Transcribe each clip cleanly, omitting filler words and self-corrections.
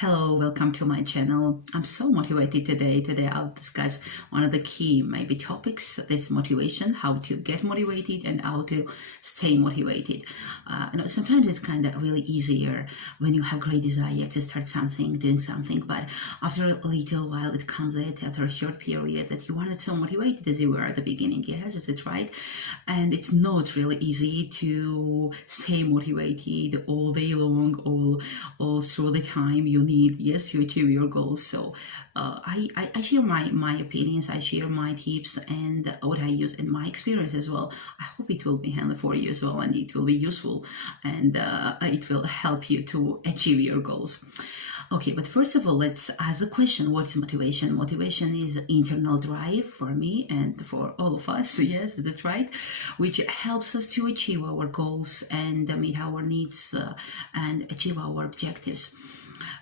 Hello, welcome to my channel. I'm so motivated today. Today I'll discuss one of the key maybe topics, this motivation, how to get motivated and how to stay motivated. Sometimes it's kind of really easier when you have great desire to start something, doing something, but after a little while it comes after a short period that you weren't so motivated as you were at the beginning. Yes, is it right? And it's not really easy to stay motivated all day long, all through the time you need, yes, to achieve your goals. So I share my opinions, I share my tips and what I use in my experience as well. I hope it will be handy for you as well, and it will be useful, and it will help you to achieve your goals. Okay, but first of all, let's ask a question. What is motivation? Motivation is internal drive for me and for all of us, yes, that's right, which helps us to achieve our goals and meet our needs and achieve our objectives.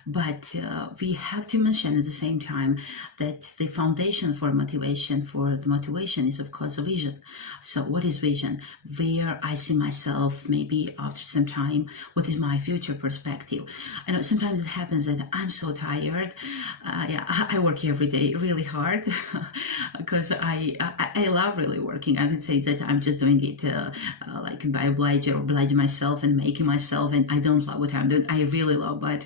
But we have to mention at the same time that the foundation for the motivation is, of course, a vision. So what is vision? Where I see myself maybe after some time, what is my future perspective? I know sometimes it happens that I'm so tired. I work every day really hard because I love really working. I can say that I'm just doing it like by obliging myself and making myself, and I don't love what I'm doing. I really love, but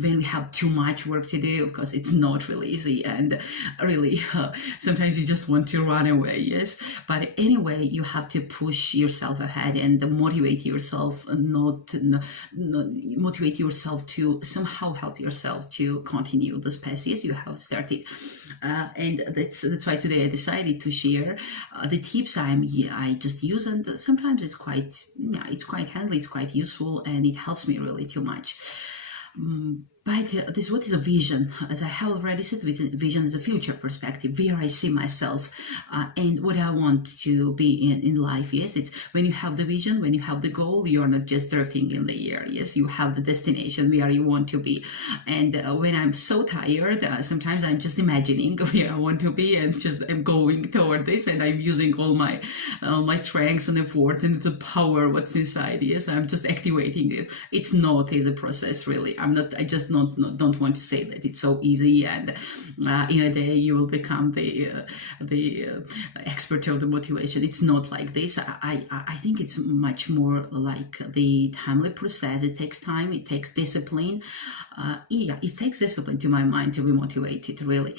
when we have too much work to do, of course, it's not really easy, and really sometimes you just want to run away, yes. But anyway, you have to push yourself ahead and motivate yourself, motivate yourself to somehow help yourself to continue this path you have started. And that's why today I decided to share the tips I just use, and sometimes it's quite handy, it's quite useful, and it helps me really too much. But what is a vision? As I have already said, vision is a future perspective, where I see myself and what I want to be in life. Yes, it's when you have the vision, when you have the goal, you are not just drifting in the air. Yes, you have the destination where you want to be. And when I'm so tired, sometimes I'm just imagining where I want to be, and I'm going toward this, and I'm using all my strengths and effort and the power what's inside. Yes, I'm just activating it. It's not as a process, really. I just don't want to say that it's so easy and in a day you will become the expert of the motivation. It's not like this. I think it's much more like the timely process. It takes time, it takes discipline. It takes discipline, to my mind, to be motivated, really.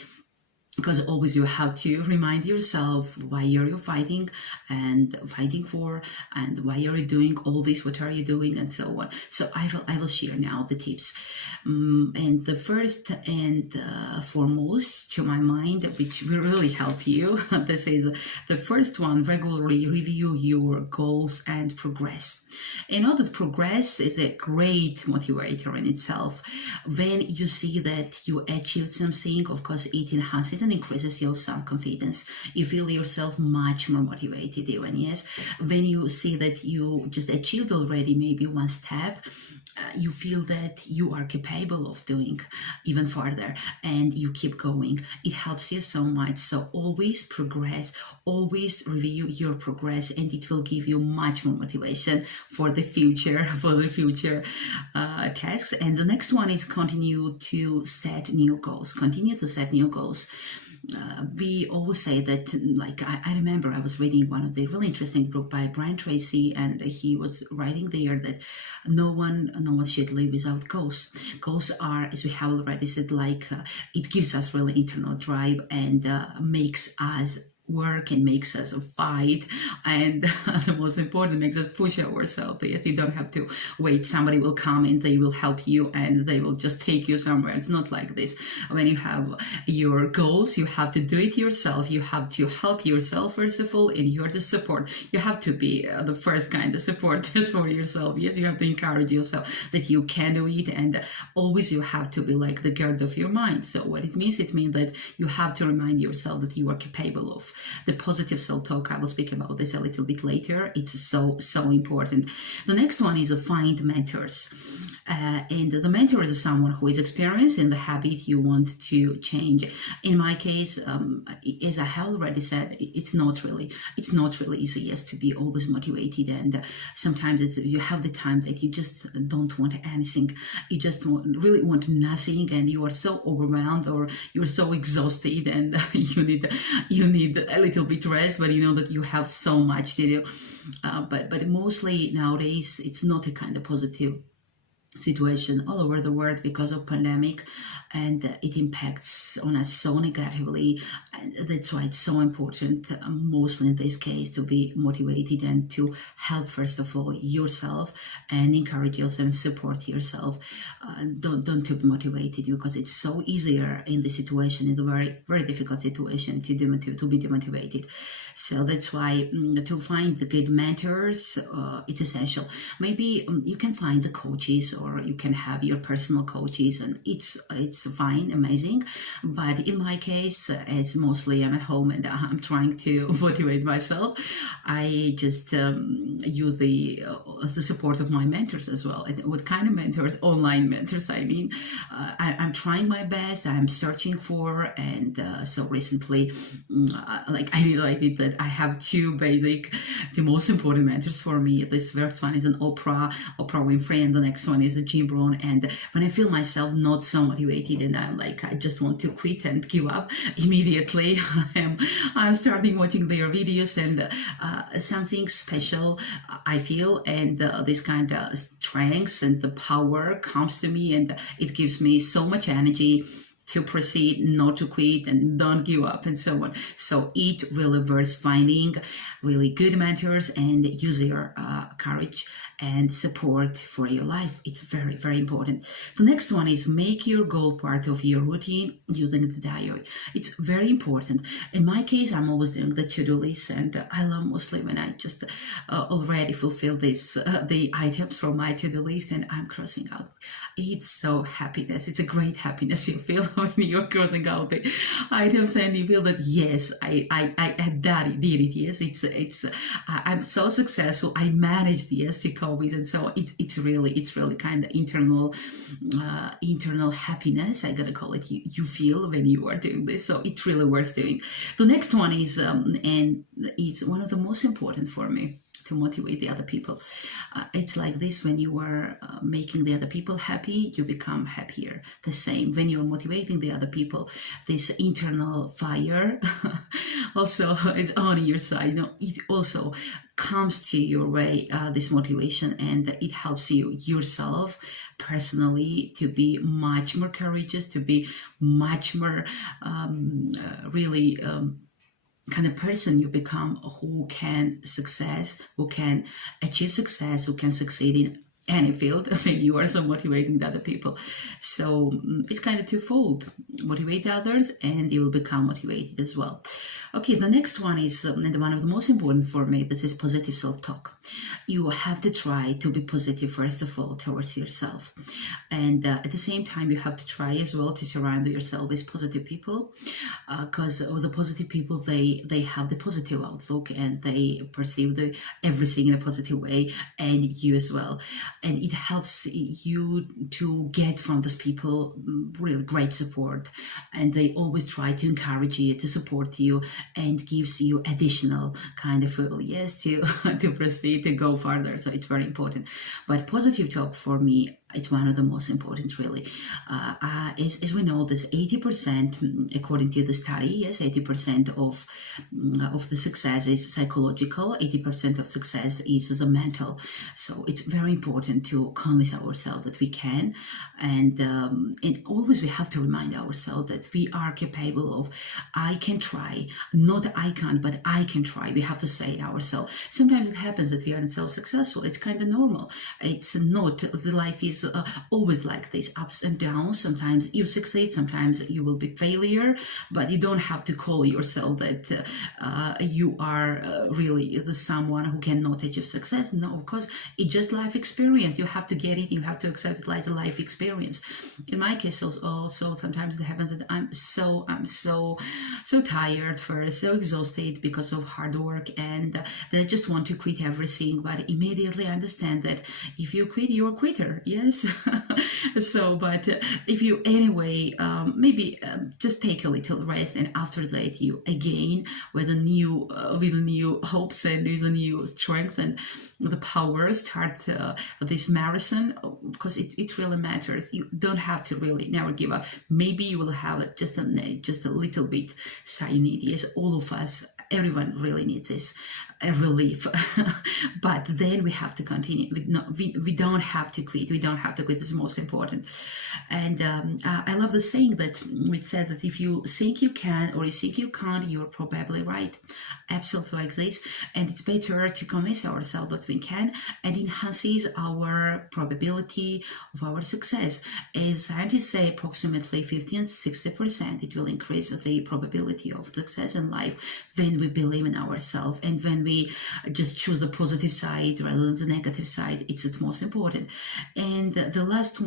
Because always you have to remind yourself why you're fighting for, and why you're doing all this, what are you doing, and so on. So I will share now the tips. And the first and foremost, to my mind, which will really help you, this is the first one: regularly review your goals and progress. And all that progress is a great motivator in itself. When you see that you achieved something, of course, it enhances and increases your self-confidence. You feel yourself much more motivated even, yes. When you see that you just achieved already maybe one step, you feel that you are capable of doing even further, and you keep going. It helps you so much. So always progress, always review your progress, and it will give you much more motivation for the future tasks. And the next one is continue to set new goals. We always say that, like, I remember I was reading one of the really interesting book by Brian Tracy, and he was writing there that no one should live without goals. Goals are, as we have already said, like it gives us really internal drive and makes us work and makes us fight, and the most important, makes us push ourselves. Yes, you don't have to wait, somebody will come and they will help you and they will just take you somewhere. It's not like this. When you have your goals, you have to do it yourself. You have to help yourself first of all, and you're the support. You have to be the first kind of support for yourself. Yes, you have to encourage yourself that you can do it, and always you have to be like the guard of your mind. So what it means that you have to remind yourself that you are capable of the positive self-talk. I will speak about this a little bit later. It's so important. The next one is find mentors. And the mentor is someone who is experienced in the habit you want to change. In my case, as I have already said, it's not really easy, yes, to be always motivated. And sometimes you have the time that you just don't want anything. You just really want nothing, and you are so overwhelmed or you're so exhausted, and you need a little bit rest, but you know that you have so much to do. But mostly nowadays, it's not a kind of positive situation all over the world because of pandemic, and it impacts on us so negatively. And that's why it's so important, mostly in this case, to be motivated and to help, first of all, yourself, and encourage yourself and support yourself. Don't to be motivated, because it's so easier in the situation, in the very, very difficult situation, to be demotivated. So that's why to find the good mentors, it's essential. Maybe you can find the coaches, or you can have your personal coaches, and it's fine, amazing. But in my case, as mostly I'm at home and I'm trying to motivate myself, I just use the support of my mentors as well. And what kind of mentors? Online mentors, I mean. I'm trying my best, I'm searching for, and so recently, I decided that I have two basic, the most important mentors for me. This first one is an Oprah Winfrey, and the next one is a Jim Brown. And when I feel myself not so motivated, and I'm like, I just want to quit and give up, immediately I'm starting watching their videos, and something special I feel, and this kind of strength and the power comes to me, and it gives me so much energy to proceed, not to quit, and don't give up, and so on. So it really worth finding really good mentors and use your courage and support for your life. It's very, very important. The next one is make your goal part of your routine using the diary. It's very important. In my case, I'm always doing the to-do list, and I love mostly when I just already fulfill the items from my to-do list, and I'm crossing out. It's so happiness. It's a great happiness you feel when you're crossing out the items, and you feel that yes, I did it. Yes, I'm so successful. I managed, yes, to COVID, and so it's really kind of internal happiness, I gotta call it. You feel when you are doing this, so it's really worth doing. The next one is and it's one of the most important for me, to motivate the other people. It's like this: when you are making the other people happy, you become happier. The same when you're motivating the other people, this internal fire also is on your side. You know, it also comes to your way, this motivation, and it helps you yourself personally to be much more courageous, to be much more kind of person you become, who can achieve success, who can succeed in any field when you are so motivating the other people. So it's kind of twofold: motivate others, and you will become motivated as well. Okay, the next one is and one of the most important for me. This is positive self-talk. You have to try to be positive, first of all, towards yourself, and at the same time you have to try as well to surround yourself with positive people, because the positive people, they have the positive outlook, and they perceive everything in a positive way, and you as well. And it helps you to get from those people really great support, and they always try to encourage you, to support you, and gives you additional kind of fuel, yes, to proceed, to go further. So it's very important. But positive talk for me, it's one of the most important, really. As we know, this 80%, according to the study, yes, 80% of the success is psychological, 80% of success is the mental. So it's very important to convince ourselves that we can, and always we have to remind ourselves that we are capable of. I can try, not I can't, but I can try. We have to say it ourselves. Sometimes it happens that we aren't so successful. It's kind of normal. It's not. The life is is always like this, ups and downs. Sometimes you succeed, sometimes you will be failure, but you don't have to call yourself that you are really the someone who cannot achieve success. No, because it's just life experience. You have to get it. You have to accept it like a life experience. In my case, also sometimes it happens that I'm so tired first, so exhausted because of hard work, and then I just want to quit everything. But immediately I understand that if you quit, you're a quitter. Yes. So, but if you anyway, maybe just take a little rest, and after that you again with a new hopes and with a new strength and the power start this marathon, because it really matters. You don't have to really never give up. Maybe you will have just a little bit sigh you need. Yes, all of us, everyone really needs this relief. But then we have to continue. We don't have to quit. We don't have to quit. This is most important. And I love the saying that it said that if you think you can or you think you can't, you're probably right. Absolutely like this. And it's better to convince ourselves that we can, and enhances our probability of our success. As scientists say, approximately 50 and 60% it will increase the probability of success in life when we believe in ourselves, and when we just choose the positive side rather than the negative side. It's the most important. And the last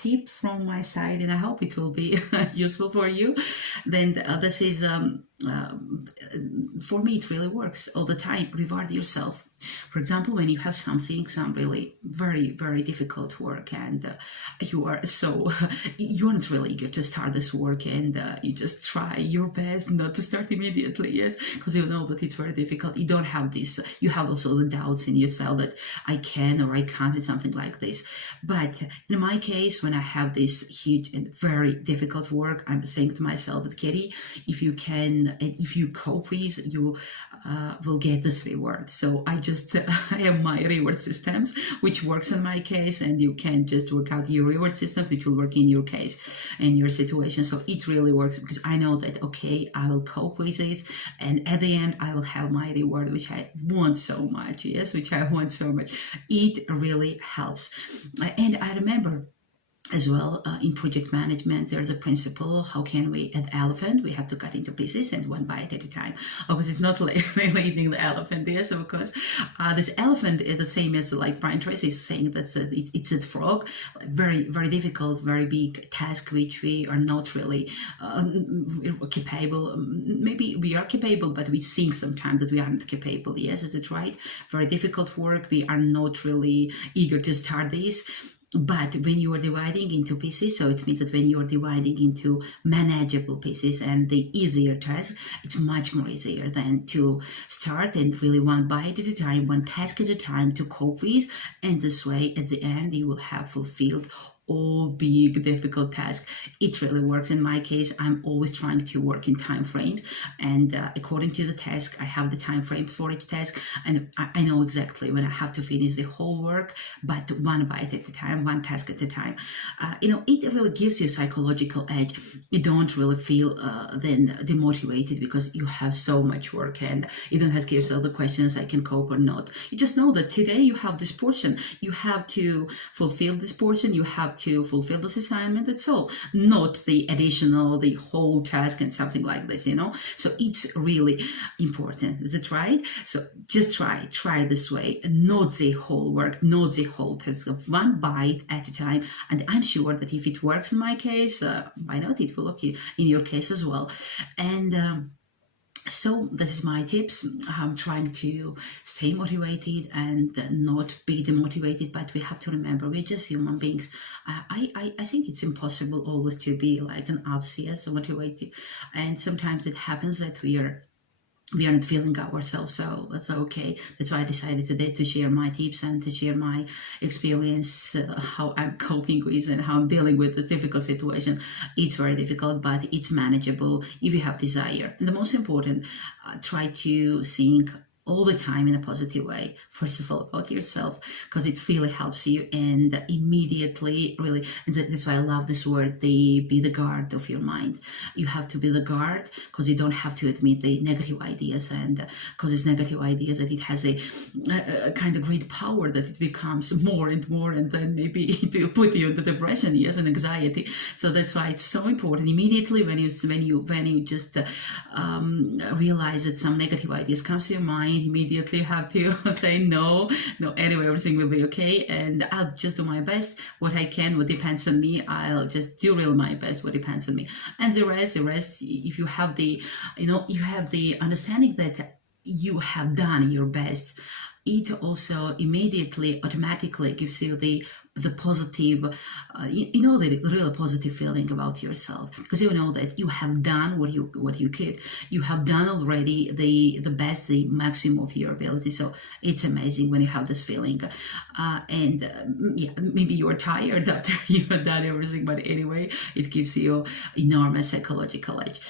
tip from my side, and I hope it will be useful for you. Then this is for me, it really works all the time. Reward yourself. For example, when you have some really very, very difficult work, and you're not really eager to start this work, and you just try your best not to start immediately, yes, because you know that it's very difficult. You don't have this, you have also the doubts in yourself that I can or I can't, and something like this. But in my case, when I have this huge and very difficult work, I'm saying to myself that, Katie, if you can, and if you cope with, you will get this reward. So I have my reward systems, which works in my case, and you can just work out your reward systems, which will work in your case and your situation. So it really works, because I know that, okay, I will cope with this, and at the end I will have my reward, which I want so much. Yes, which I want so much. It really helps. And I remember as well, in project management, there's a principle: how can we, an elephant, we have to cut into pieces, and one bite at a time. Because it's not like eating the elephant there. So of course, this elephant is the same as, like Brian Tracy is saying, that it's a frog. Very, very difficult, very big task, which we are not really capable. Maybe we are capable, but we think sometimes that we aren't capable. Yes, is it right? Very difficult work. We are not really eager to start this. But when you are dividing into pieces, so it means that when you are dividing into manageable pieces and the easier tasks, it's much more easier than to start and really one bite at a time, one task at a time to cope with. And this way, at the end, you will have fulfilled all big difficult tasks. It really works. In my case, I'm always trying to work in time frames, and according to the task, I have the time frame for each task, and I know exactly when I have to finish the whole work, but one bite at a time, one task at a time. It really gives you a psychological edge. You don't really feel then demotivated because you have so much work, and you don't ask yourself the questions, I can cope or not. You just know that today you have this portion, you have to fulfill this portion, you have to fulfill this assignment. That's all, not the additional, the whole task and something like this, So it's really important. Is it right? So just try this way, not the whole work, not the whole task, of one bite at a time. And I'm sure that if it works in my case, why not? It will work in your case as well. And so this is my tips. I'm trying to stay motivated and not be demotivated, but we have to remember we're just human beings. I think it's impossible always to be like an obsessed motivated, and sometimes it happens that we aren't feeling ourselves, so that's okay. That's why I decided today to share my tips and to share my experience, how I'm coping with and how I'm dealing with the difficult situation. It's very difficult, but it's manageable if you have desire. And the most important, try to think all the time in a positive way. First of all, about yourself, because it really helps you, and immediately, really, and that's why I love this word, be the guard of your mind. You have to be the guard, because you don't have to admit the negative ideas, and because it's negative ideas, that it has a kind of great power, that it becomes more and more, and then maybe it will put you into depression, yes, and anxiety. So that's why it's so important. Immediately when you just realize that some negative ideas comes to your mind, immediately have to say no, anyway, everything will be okay, and I'll just do my best, what I can, what depends on me, I'll just do real my best, what depends on me. And the rest, if you have the, you have the understanding that you have done your best, it also immediately, automatically gives you the positive, the real positive feeling about yourself, because you know that you have done what you could. You have done already the best, the maximum of your ability. So it's amazing when you have this feeling, yeah, maybe you are tired after you have done everything, but anyway, it gives you enormous psychological edge.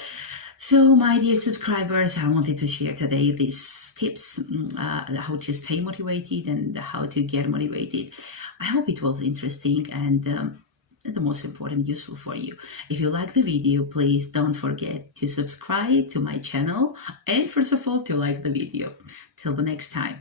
So, my dear subscribers, I wanted to share today these tips, how to stay motivated and how to get motivated. I hope it was interesting and the most important, useful for you. If you like the video, please don't forget to subscribe to my channel, and first of all, to like the video. Till the next time.